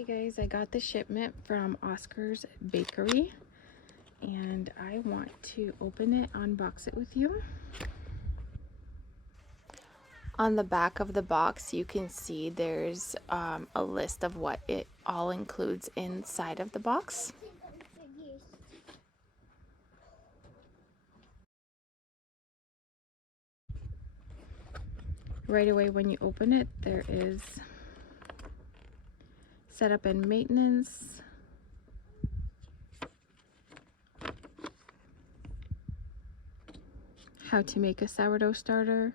Okay guys, I got the shipment from Oscar's Bakery and I want to open it, unbox it with you. On the back of the box you can see there's a list of what it all includes inside of the box. Right away when you open it, there is setup and maintenance, how to make a sourdough starter.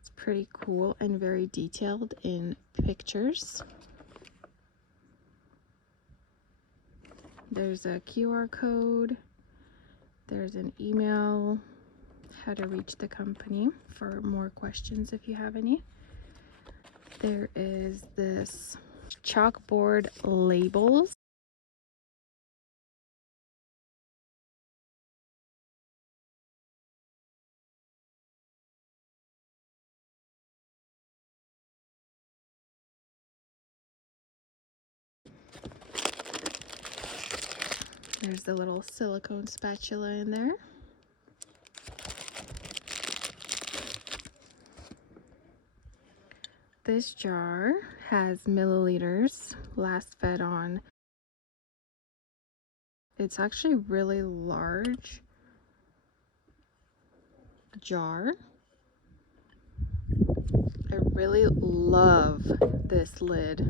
It's pretty cool and very detailed in pictures. There's a QR code, there's an email, how to reach the company for more questions if you have any. There is this chalkboard labels. There's the little silicone spatula in there. This jar has milliliters, last fed on. It's actually really large jar. I really love this lid.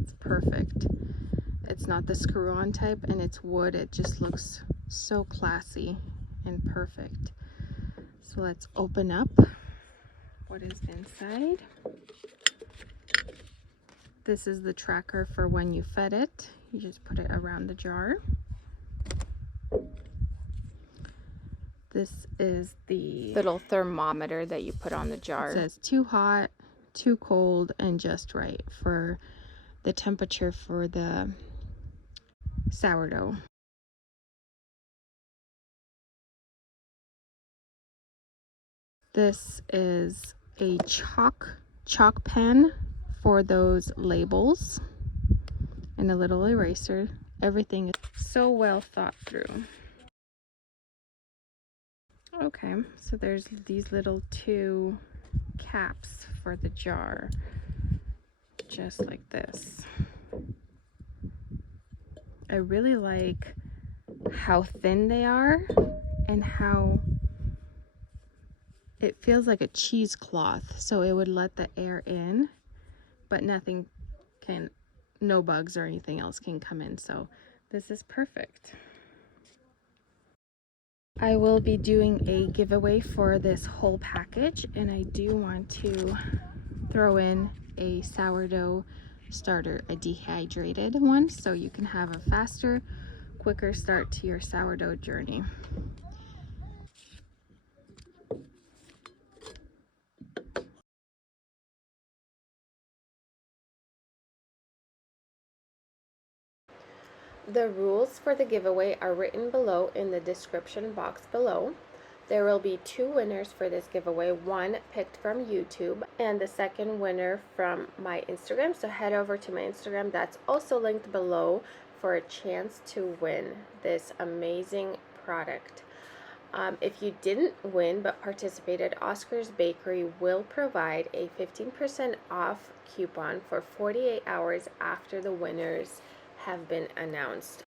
It's perfect. It's not the screw-on type and it's wood. It just looks so classy and perfect. So let's open up what is inside. This is the tracker for when you fed it. You just put it around the jar. This is the little thermometer that you put on the jar. It says too hot, too cold, and just right for the temperature for the sourdough. This is a chalk pen for those labels and a little eraser. Everything is so well thought through. Okay, so there's these little two caps for the jar, just like this. I really like how thin they are and how it feels like a cheesecloth, so it would let the air in, but no bugs or anything else can come in, so this is perfect. I will be doing a giveaway for this whole package, and I do want to throw in a sourdough starter, a dehydrated one, so you can have a faster, quicker start to your sourdough journey. The rules for the giveaway are written below in the description box below. There will be two winners for this giveaway, one picked from YouTube and the second winner from my Instagram. So head over to my Instagram, that's also linked below, for a chance to win this amazing product. If you didn't win but participated, Oscar's Bakery will provide a 15% off coupon for 48 hours after the winners have been announced.